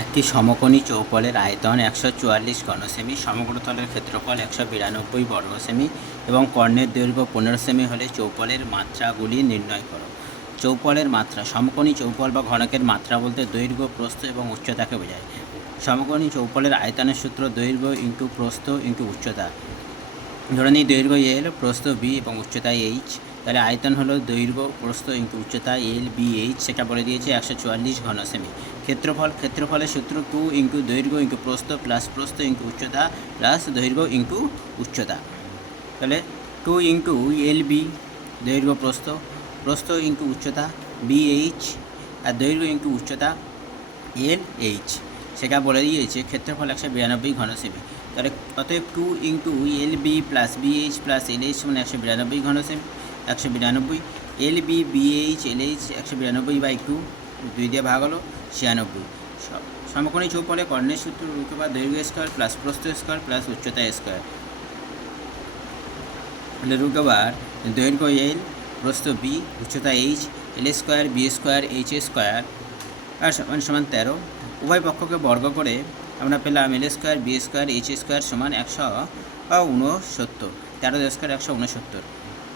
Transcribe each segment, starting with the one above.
একটি সমকোণী চৌপলের আয়তন 144 ঘনসেমি, সমগ্র তলের ক্ষেত্রফল 192 বর্গ সেমি এবং কর্ণের দৈর্ঘ্য 15 সেমি হলে চৌপলের মাত্রাগুলি নির্ণয় করো। চৌপলের মাত্রা। সমকোণী চৌপল বা ঘনকের মাত্রা বলতে দৈর্ঘ্য, প্রস্থ এবং উচ্চতাকে বোঝায়। সমকোণী চৌপলের আয়তনের সূত্র দৈর্ঘ্য ইন্টু প্রস্থ ইন্টু উচ্চতা। ধরে নিই দৈর্ঘ্য এল, প্রস্থ বি এবং উচ্চতা এইচ। তাহলে আয়তন হলো দৈর্ঘ্য, প্রস্থ ইন্টু উচ্চতা এল বি এইচ, সেটা বলে দিয়েছে 144 ঘনসেমি। ক্ষেত্রফলের সূত্র 2 ইন্টু দৈর্ঘ্য ইন্টু প্রস্থ প্লাস প্রস্থ ইন্টু উচ্চতা প্লাস দৈর্ঘ্য ইন্টু উচ্চতা। তাহলে 2 ইন্টু এল বি দৈর্ঘ্য প্রস্থ ইন্টু উচ্চতা বি এইচ, আর দৈর্ঘ্য ইন্টু উচ্চতা এল এইচ, সেটা বলে দিয়েছে ক্ষেত্রফল 192 ঘনসেমি। তাহলে অতএব 2 into L B plus B H plus L H মানে 192 ঘনসেমি, 192। L B B H L H 192/2, 2 দিয়ে ভাগ হলো 96। সমকোণী চৌপলে কর্ণের সূত্র রুট দৈর্ঘ্য স্কোয়ার প্লাস প্রস্থ স্কোয়ার প্লাস উচ্চতা স্কোয়ার। তাহলে রুট দৈর্ঘ্য এল, প্রস্থ বি, উচ্চতা H, L square B square H square আর সমান 13। উভয় পক্ষকে বর্গ করে আমরা পেলাম L square B square H square সমান 169। 13 স্কোয়ার 169।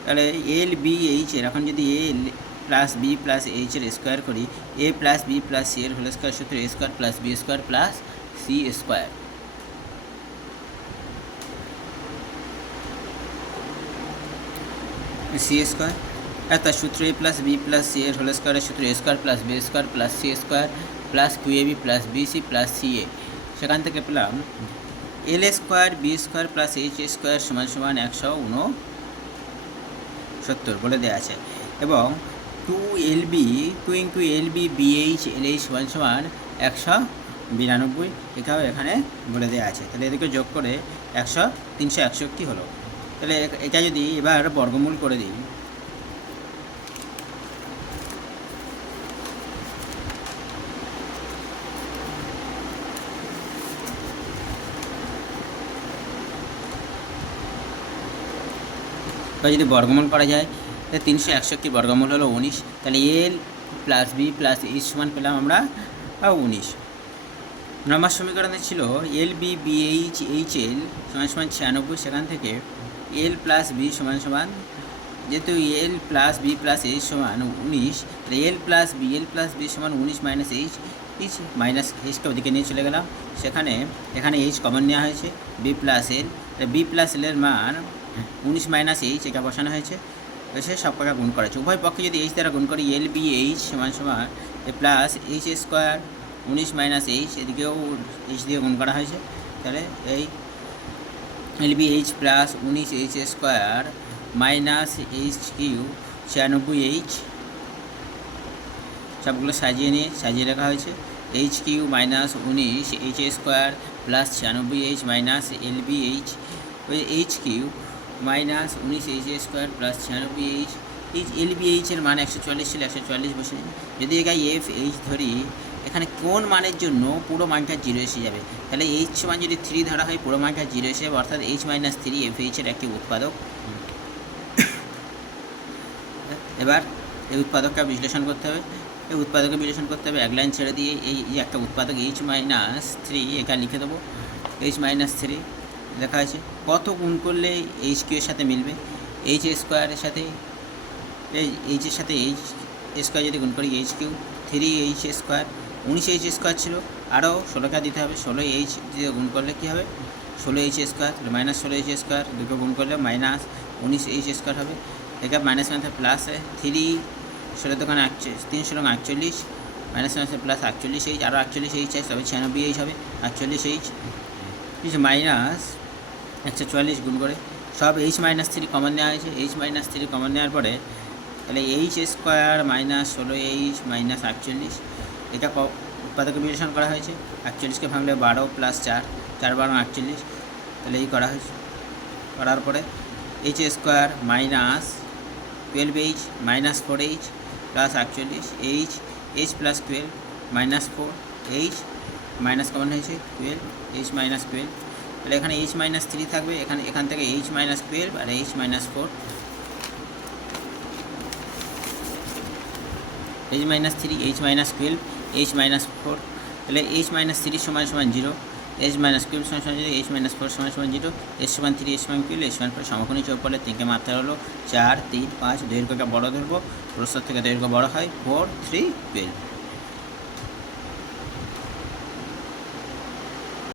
তাহলে এল বি এইচ এর এখন যদি এল প্লাস বি প্লাস এইচের স্কোয়ার করি, A plus B plus C এর হোল স্কোয়ার সূত্র A square plus B square plus C square. C square আর তার সূত্র A plus B plus C এর হোল স্কোয়ারের সূত্র A square plus B square plus C square plus কিউ A B plus B C plus C A. সেখান থেকে পেলাম L square B square plus H square সমান সমান 169 বলে দেওয়া আছে। এবং 2 into L B B H L H সমান সমান 192, এটাও এখানে বলে দেওয়া আছে। তাহলে এদিকে যোগ করে 361 হলো। তাহলে এটা যদি এবার বর্গমূল করে দিই, যদি বর্গমূল করা যায় তাহলে 361 বর্গমূল হলো 19। তাহলে L plus B plus H সমান পেলাম আমরা 19। নম্বর সমীকরণে ছিল L B B H H L সমান সমান 96। সেখান থেকে এল প্লাস বি সমান সমান, যেহেতু এল প্লাস বি প্লাস এইচ সমান 19, তাহলে এল প্লাস বি সমান 19 মাইনাস এইচ মাইনাস এইচকে ওদিকে নিয়ে চলে গেলাম। এখানে এইচ কমন নেওয়া হয়েছে, বি প্লাস এলের মান 19 মাইনাস এইচ, এটা বসানো হয়েছে। সব কটা গুণ করা হয়েছে। উভয় পক্ষে যদি এইচ দ্বারা গুণ করি এল বি এইচ সমান সমান plus H square 19 minus H, এদিকেও এইচ দিয়ে গুণ করা হয়েছে। তাহলে এই L B H plus 19 H square minus H cube 96 H, সবগুলো সাজিয়ে রাখা হয়েছে। H cube minus 19 H square plus 96 H minus L B H, ওই H cube minus 19 H square plus 96 H. L B এইচের মান 144 ছিল, 144 বসে। যদি এখানে এফ এইচ ধরি, এখানে কোন মানের জন্য পুরো মানটা 0 এসে যাবে। তাহলে এইচ সমান যদি 3 ধরা হয়, পুরো মানটা 0 এসে যাবে, অর্থাৎ এইচ মাইনাস 3 এফ এইচের একটি উৎপাদক। এবার এই উৎপাদকটা বিশ্লেষণ করতে হবে। এক লাইন ছেড়ে দিয়ে এই একটা উৎপাদক এইচ মাইনাস 3 এখানে লিখে দেবো। এইচ মাইনাস 3 লেখা আছে। কত গুণ করলে এইচ কিউ এর সাথে মিলবে? এইচ স্কোয়ারের সাথে এইচের সাথে এইচ স্কোয়ার যদি গুণ করি, H Q 3 H square, 19 H square ছিল, আরও 16টা দিতে হবে। 16 এইচ দিয়ে গুণ করলে কী হবে? 16 H square minus 16 H square, দুটো গুণ করলে মাইনাস 19 এইচ স্কোয়ার হবে। এটা মাইনাস মাইনাস প্লাস 3 16 দোকানে 3 48 মাইনাস মাইনাস প্লাস 48 এইচ, আরও 48 এইচ আছে, তবে 96 এইচ হবে। 48 এইচ কিছু মাইনাস 144 গুণ করে সব এইচ মাইনাস 3 কমন নেওয়া হয়েছে। এইচ মাইনাস 3 কমন নেওয়ার পরে তাহলে H square minus 16 H minus 48, এটা উৎপাদকে বিশ্লেষণ করা হয়েছে। 48কে ভাঙলে 12 প্লাস 4, 4 12 48, তাহলে এই করা হয়েছে। করার পরে H square minus 12 H minus 4 H plus 48 H plus 12 minus 4 H minus common হয়েছে 12 এইচ মাইনাস 12। তাহলে এখানে এইচ মাইনাস 3 থাকবে, এখান থেকে এইচ মাইনাস 12 আর H minus 4, H minus 3 H minus 12 H minus 4। তাহলে এইচ মাইনাস থ্রি সমান সমান জিরো, এইচ মাইনাস কিউব সমান সমান জিরো, এইচ মাইনাস ফোর সমান সমান জিরো, এস সমান থ্রি, এস সমান কিউব, এস সমান ফোর। সমকোণী চৌকোণের তিনটে মাত্রা হলো 4, 3, 5। দৈর্ঘ্যটা বড় ধরবো, প্রস্থ থেকে দৈর্ঘ্য বড় হয় 4, 3, 12।